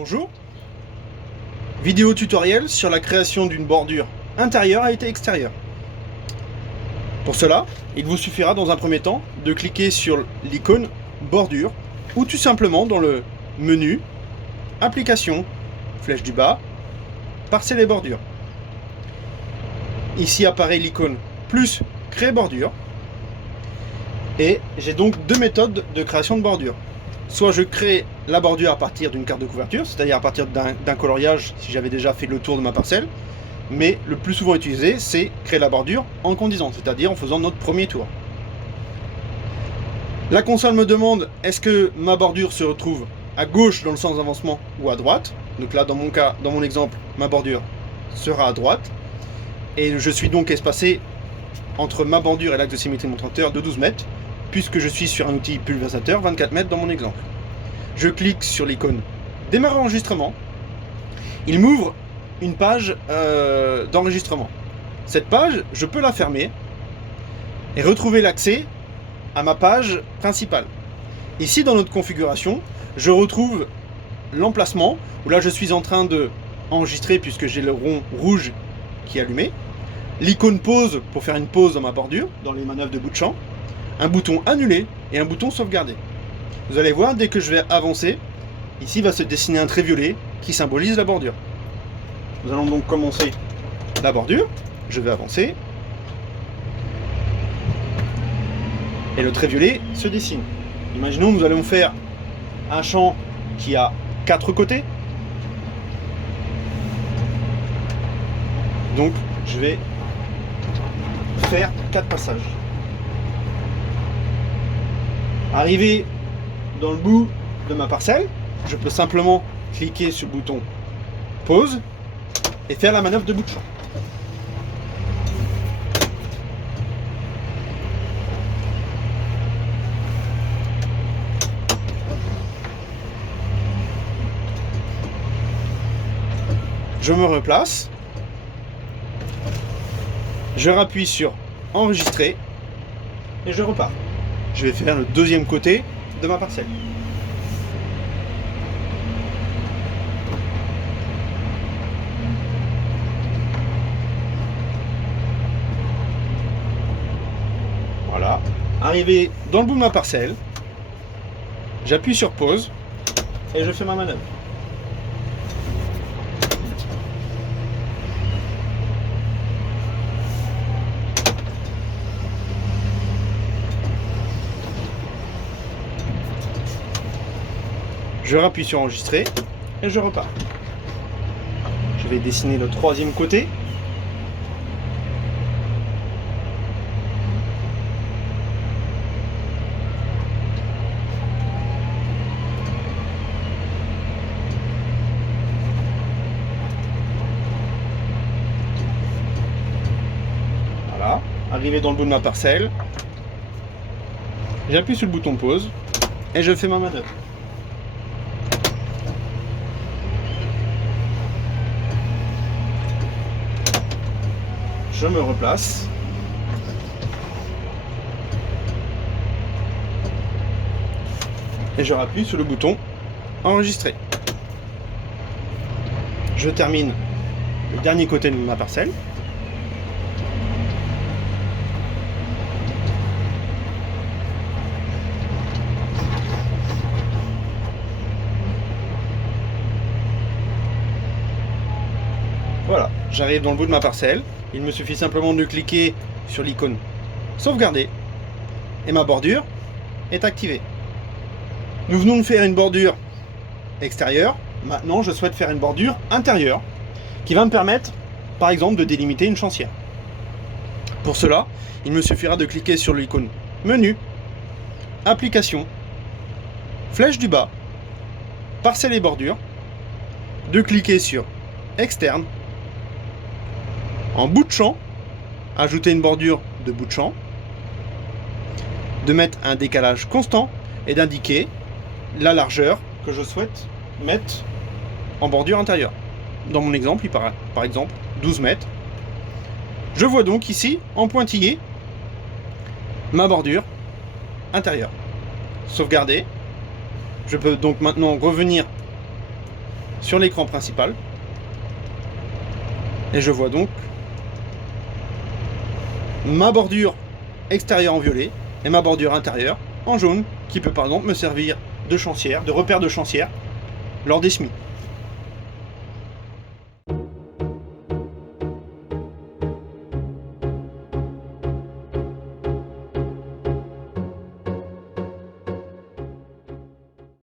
Bonjour. Vidéo tutoriel sur la création d'une bordure intérieure et extérieure. Pour cela, il vous suffira dans un premier temps de cliquer sur l'icône bordure ou tout simplement dans le menu application, flèche du bas, parcelle et bordure. Ici apparaît l'icône plus créer bordure et j'ai donc deux méthodes de création de bordure. Soit je crée la bordure à partir d'une carte de couverture, c'est-à-dire à partir d'un coloriage si j'avais déjà fait le tour de ma parcelle, mais le plus souvent utilisé, c'est créer la bordure en condisant, c'est-à-dire en faisant notre premier tour. La console me demande est-ce que ma bordure se retrouve à gauche dans le sens d'avancement ou à droite. Donc là, dans mon cas, dans mon exemple, ma bordure sera à droite. Et je suis donc espacé entre ma bordure et l'axe de symétrie de mon tracteur de 12 mètres, puisque je suis sur un outil pulvérisateur, 24 mètres dans mon exemple. Je clique sur l'icône démarrer enregistrement. Il m'ouvre une page d'enregistrement. Cette page, je peux la fermer et retrouver l'accès à ma page principale. Ici, dans notre configuration, je retrouve l'emplacement où là je suis en train de enregistrer puisque j'ai le rond rouge qui est allumé, l'icône pause pour faire une pause dans ma bordure, dans les manœuvres de bout de champ, un bouton annuler et un bouton sauvegarder. Vous allez voir, dès que je vais avancer, ici va se dessiner un trait violet qui symbolise la bordure. Nous allons donc commencer la bordure, je vais avancer, et le trait violet se dessine. Imaginons nous allons faire un champ qui a 4 côtés. Donc je vais faire 4 passages. Arrivé dans le bout de ma parcelle, je peux simplement cliquer sur le bouton pause et faire la manœuvre de bout de champ. Je me replace, je rappuie sur enregistrer et je repars. Je vais faire le deuxième côté de ma parcelle. Voilà. Arrivé dans le bout de ma parcelle, j'appuie sur pause et je fais ma manœuvre. Je rappuie sur enregistrer et je repars. Je vais dessiner le troisième côté. Voilà, arrivé dans le bout de ma parcelle, j'appuie sur le bouton pause et je fais ma manœuvre. Je me replace. Et je rappuie sur le bouton enregistrer. Je termine le dernier côté de ma parcelle. Voilà, j'arrive dans le bout de ma parcelle. Il me suffit simplement de cliquer sur l'icône sauvegarder et ma bordure est activée. Nous venons de faire une bordure extérieure. Maintenant, je souhaite faire une bordure intérieure qui va me permettre, par exemple, de délimiter une chancière. Pour cela, il me suffira de cliquer sur l'icône menu, application, flèche du bas, parcelle et bordure, de cliquer sur externe, en bout de champ, ajouter une bordure de bout de champ, de mettre un décalage constant et d'indiquer la largeur que je souhaite mettre en bordure intérieure. Dans mon exemple, il paraît par exemple 12 mètres. Je vois donc ici, en pointillé, ma bordure intérieure. Sauvegarder. Je peux donc maintenant revenir sur l'écran principal. Et je vois donc ma bordure extérieure en violet et ma bordure intérieure en jaune, qui peut par exemple me servir de chancière, de repère de chancière lors des semis.